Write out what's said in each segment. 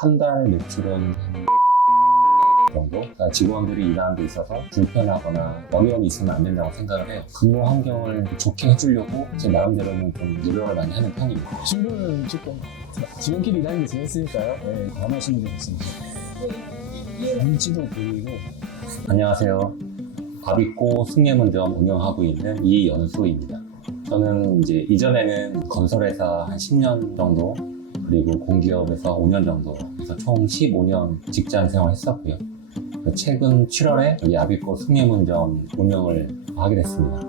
한 달 매출은 정도? 그러니까 직원들이 일하는 데 있어서 불편하거나 어려움이 있으면 안 된다고 생각을 해요. 근무 환경을 좋게 해주려고 제 나름대로는 좀 노력을 많이 하는 편입니다. 신분은 조금 직원끼리 일하는 게 재밌으니까요. 네, 안 하시는 게 좋습니다. 눈치도 보이고. 안녕하세요. 밥있고 승례문점 운영하고 있는 이연수입니다. 저는 이제 이전에는 건설회사 한 10년 정도, 그리고 공기업에서 5년 정도, 그래서 총 15년 직장 생활 했었고요. 최근 7월에 여기 아비꼬 승례문점 운영을 하게 됐습니다.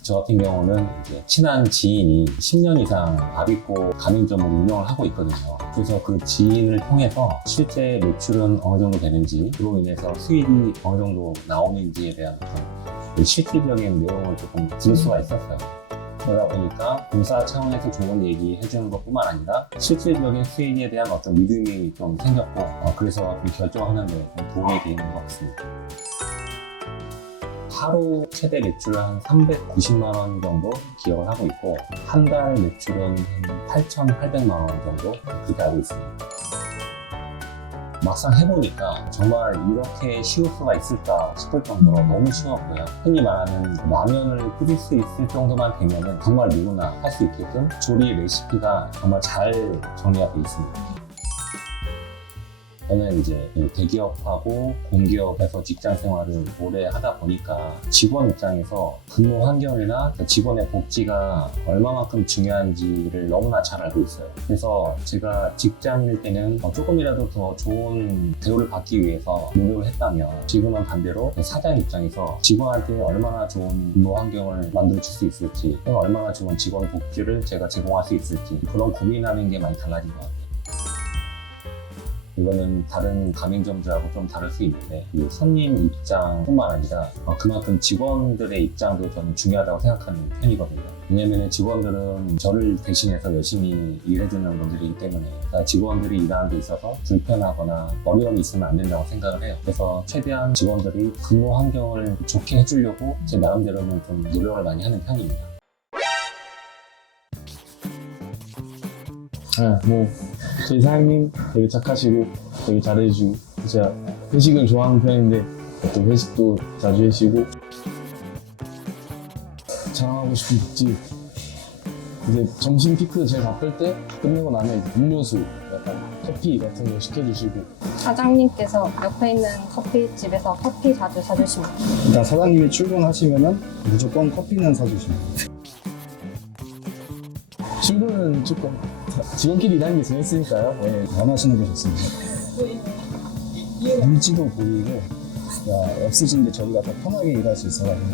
저 같은 경우는 이제 친한 지인이 10년 이상 아비꼬 가맹점을 운영을 하고 있거든요. 그래서 그 지인을 통해서 실제 매출은 어느 정도 되는지, 그로 인해서 수익이 어느 정도 나오는지에 대한 어떤 실질적인 내용을 조금 들을 수가 있었어요. 그러다 보니까 공사 차원에서 좋은 얘기 해주는 것뿐만 아니라 실질적인 수익에 대한 어떤 믿음이 좀 생겼고, 그래서 좀 결정하는 데 좀 도움이 되는 것 같습니다. 하루 최대 매출을 한 390만 원 정도 기억을 하고 있고, 한 달 매출은 한 8,800만 원 정도 그렇게 알고 있습니다. 막상 해보니까 정말 이렇게 쉬울 수가 있을까 싶을 정도로 너무 쉬웠고요. 흔히 말하는 라면을 끓일 수 있을 정도만 되면 정말 누구나 할 수 있게끔 조리 레시피가 정말 잘 정리가 되어 있습니다. 저는 이제 대기업하고 공기업에서 직장 생활을 오래 하다 보니까 직원 입장에서 근무 환경이나 직원의 복지가 얼마만큼 중요한지를 너무나 잘 알고 있어요. 그래서 제가 직장일 때는 조금이라도 더 좋은 대우를 받기 위해서 노력을 했다면, 지금은 반대로 사장 입장에서 직원한테 얼마나 좋은 근무 환경을 만들어 줄 수 있을지, 또는 얼마나 좋은 직원 복지를 제가 제공할 수 있을지, 그런 고민하는 게 많이 달라진 것 같아요. 이거는 다른 가맹점들하고 좀 다를 수 있는데, 이 손님 입장뿐만 아니라 그만큼 직원들의 입장도 저는 중요하다고 생각하는 편이거든요. 왜냐면 직원들은 저를 대신해서 열심히 일해주는 분들이기 때문에, 그러니까 직원들이 일하는 데 있어서 불편하거나 어려움이 있으면 안 된다고 생각을 해요. 그래서 최대한 직원들이 근무 환경을 좋게 해주려고 제 나름대로는 좀 노력을 많이 하는 편입니다. 저희 사장님 되게 착하시고 되게 잘해주고, 제가 회식을 좋아하는 편인데 또 회식도 자주 해주시고, 자랑하고 싶은 복지, 이제 점심 피크 제일 바쁠 때 끝내고 나면 이제 음료수, 약간 커피 같은 거 시켜주시고. 사장님께서 옆에 있는 커피집에서 커피 자주 사주십니다. 일단 사장님이 출근하시면은 무조건 커피는 사주십니다. 신분은 조금 직원끼리 일하는 게 재밌으니까요. 네. 안 하시는 게 좋습니다. 눈치도 보이고, 없으신 게 저희가 더 편하게 일할 수 있어가지고.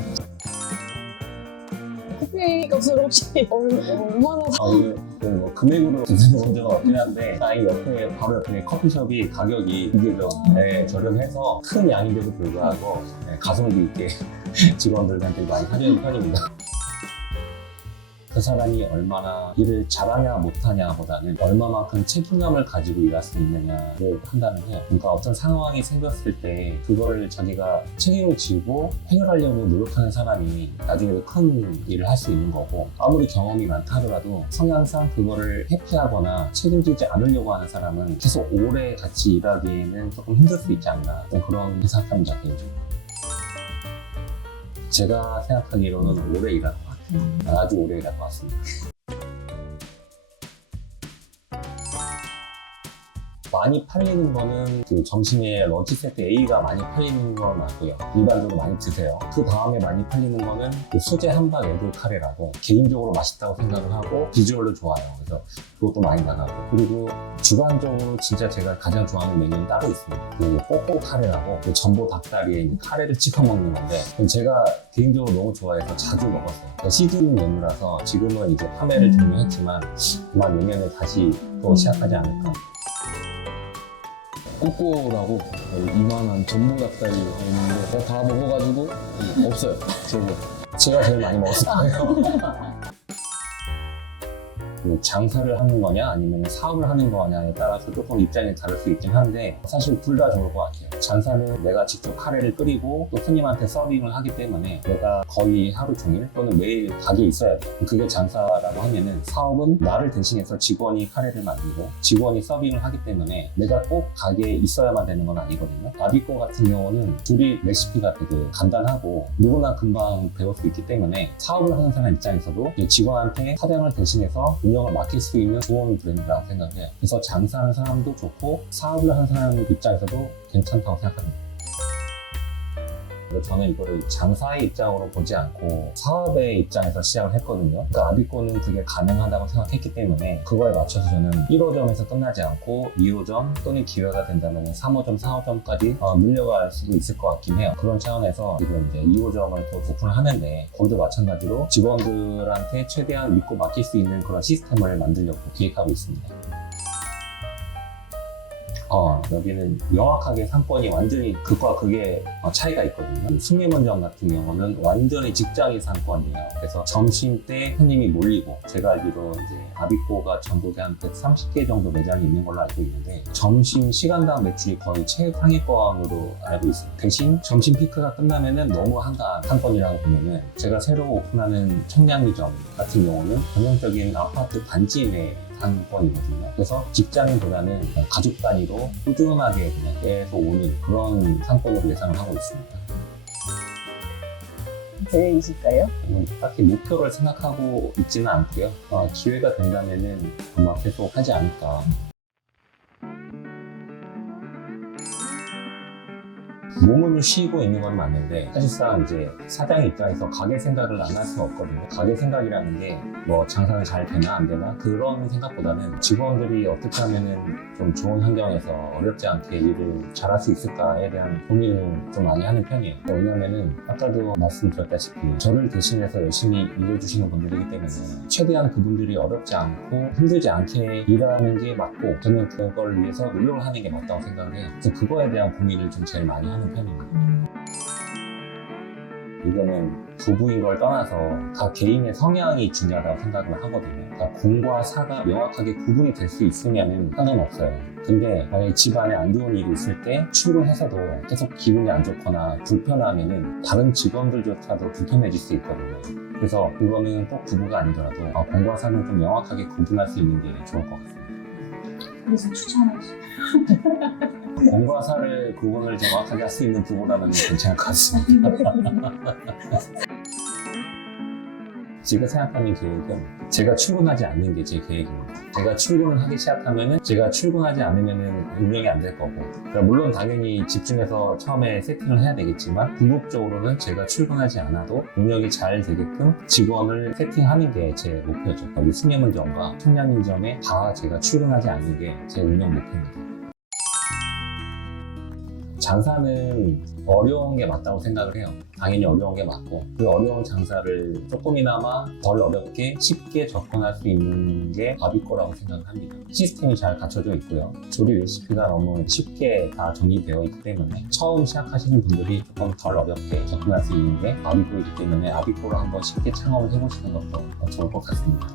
커피 값을 혹시 얼마나 이게 뭐 금액으로 드는 문제가 없긴 한데, 이 옆에 바로 옆에 커피숍이 가격이 비교적 저렴해서 큰 양인데도 불구하고 가성비 있게 직원들한테 많이 사주는 편입니다. 그 사람이 얼마나 일을 잘하냐 못하냐 보다는 얼마만큼 책임감을 가지고 일할 수 있느냐를 판단을 해요. 그러니까 어떤 상황이 생겼을 때 그거를 자기가 책임을 지고 해결하려고 노력하는 사람이 나중에 큰 일을 할 수 있는 거고, 아무리 경험이 많다 하더라도 성향상 그거를 회피하거나 책임지지 않으려고 하는 사람은 계속 오래 같이 일하기에는 조금 힘들 수 있지 않나, 그런 생각합니다, 개인적으로. 제가 생각하기로는 오래 일할 것 같아요. 아주 오래 일할 것 같습니다. 많이 팔리는 거는 그 점심에 런치 세트 A가 많이 팔리는 건 맞고요. 일반적으로 많이 드세요. 그 다음에 많이 팔리는 거는 그 수제 함박 에그 카레라고, 개인적으로 맛있다고 생각을 하고 비주얼도 좋아요. 그래서 그것도 많이 나가고, 그리고 주관적으로 진짜 제가 가장 좋아하는 메뉴는 따로 있습니다. 그 꼬꼬 카레라고, 그 전보 닭다리에 카레를 찍어 먹는 건데, 제가 개인적으로 너무 좋아해서 자주 먹었어요. 시즌 메뉴라서 지금은 이제 판매를 종료했지만 아마 내년에 다시 또 시작하지 않을까. 꼬꼬라고 이만한 전부 닭다리 있는데 제가 다 먹어가지고 없어요. 제가 제가 제일 많이 먹었어요. 그 장사를 하는 거냐 아니면 사업을 하는 거냐에 따라서 조금 입장이 다를 수 있긴 한데 사실 둘 다 좋을 것 같아요. 장사는 내가 직접 카레를 끓이고 또 손님한테 서빙을 하기 때문에 내가 거의 하루 종일 또는 매일 가게에 있어야 돼. 그게 장사라고 하면은 사업은 나를 대신해서 직원이 카레를 만들고 직원이 서빙을 하기 때문에 내가 꼭 가게에 있어야만 되는 건 아니거든요. 아비꼬 같은 경우는 둘이 레시피가 되게 간단하고 누구나 금방 배울 수 있기 때문에 사업을 하는 사람 입장에서도 직원한테 사장을 대신해서 운영을 맡길 수 있는 좋은 브랜드라고 생각해요. 그래서 장사하는 사람도 좋고 사업을 하는 사람 입장에서도 괜찮다고 생각합니다. 저는 이거를 장사의 입장으로 보지 않고 사업의 입장에서 시작을 했거든요. 그러니까 아비꼬는 그게 가능하다고 생각했기 때문에 그거에 맞춰서 저는 1호점에서 끝나지 않고 2호점 또는 기회가 된다면 3호점, 4호점까지 늘려갈 수도 있을 것 같긴 해요. 그런 차원에서 지금 이제 2호점을 또 오픈을 하는데 거기도 마찬가지로 직원들한테 최대한 믿고 맡길 수 있는 그런 시스템을 만들려고 계획하고 있습니다. 여기는 명확하게 상권이 완전히 극과 극의 차이가 있거든요. 숭례문점 같은 경우는 완전히 직장인 상권이에요. 그래서 점심 때 손님이 몰리고 제가 알기로 이제 아비꼬가 전국에 한 130개 정도 매장이 있는 걸로 알고 있는데 점심 시간당 매출이 거의 최상위권으로 알고 있어요. 대신 점심 피크가 끝나면은 너무 한가한 상권이라고 보면은 제가 새로 오픈하는 청량리점 같은 경우는 전형적인 아파트 단지 내 상권이거든요. 그래서 직장인보다는 가족 단위로 꾸준하게 그냥 계속 오는 그런 상권으로 예상을 하고 있습니다. 계획이실까요? 딱히 목표를 생각하고 있지는 않고요. 기회가 된다면은 아마 계속 하지 않을까. 몸은 쉬고 있는 건 맞는데 사실상 이제 사장 입장에서 가게 생각을 안 할 수는 없거든요. 가게 생각이라는 게 뭐 장사는 잘 되나 안 되나 그런 생각보다는 직원들이 어떻게 하면은 좀 좋은 환경에서 어렵지 않게 일을 잘할 수 있을까에 대한 고민을 좀 많이 하는 편이에요. 왜냐면은 아까도 말씀드렸다시피 저를 대신해서 열심히 일해주시는 분들이기 때문에 최대한 그분들이 어렵지 않고 힘들지 않게 일하는 게 맞고 저는 그걸 위해서 노력을 하는 게 맞다고 생각을 해요. 그래서 그거에 대한 고민을 좀 제일 많이 하는 편입니다. 이거는 부부인 걸 떠나서 다 개인의 성향이 중요하다고 생각을 하거든요. 그러니까 공과 사가 명확하게 구분이 될 수 있으면 상관없어요. 근데 만약에 집안에 안 좋은 일이 있을 때 출근해서도 계속 기분이 안 좋거나 불편하면은 다른 직원들조차도 불편해질 수 있거든요. 그래서 그거는 꼭 부부가 아니더라도 공과 사는 좀 명확하게 구분할 수 있는 게 좋을 것 같습니다. 그래서 추천하시죠. 공과 사를 구분을 정확하게 할 수 있는 부부라면 괜찮을 것 같습니다. 지금 생각하는 계획은 제가 출근하지 않는 게 제 계획입니다. 제가 출근을 하기 시작하면은 제가 출근하지 않으면은 운영이 안 될 거고 그러니까 물론 당연히 집중해서 처음에 세팅을 해야 되겠지만 궁극적으로는 제가 출근하지 않아도 운영이 잘 되게끔 직원을 세팅하는 게 제 목표죠. 이 숭례문점과 청량리점에 다 제가 출근하지 않는 게 제 운영 목표입니다. 장사는 어려운 게 맞다고 생각을 해요. 당연히 어려운 게 맞고 그 어려운 장사를 조금이나마 덜 어렵게 쉽게 접근할 수 있는 게 아비꼬라고 생각을 합니다. 시스템이 잘 갖춰져 있고요. 조리 레시피가 너무 쉽게 다 정리되어 있기 때문에 처음 시작하시는 분들이 조금 덜 어렵게 접근할 수 있는 게 아비꼬이기 때문에 아비꼬를 한번 쉽게 창업을 해보시는 것도 좋을 것 같습니다.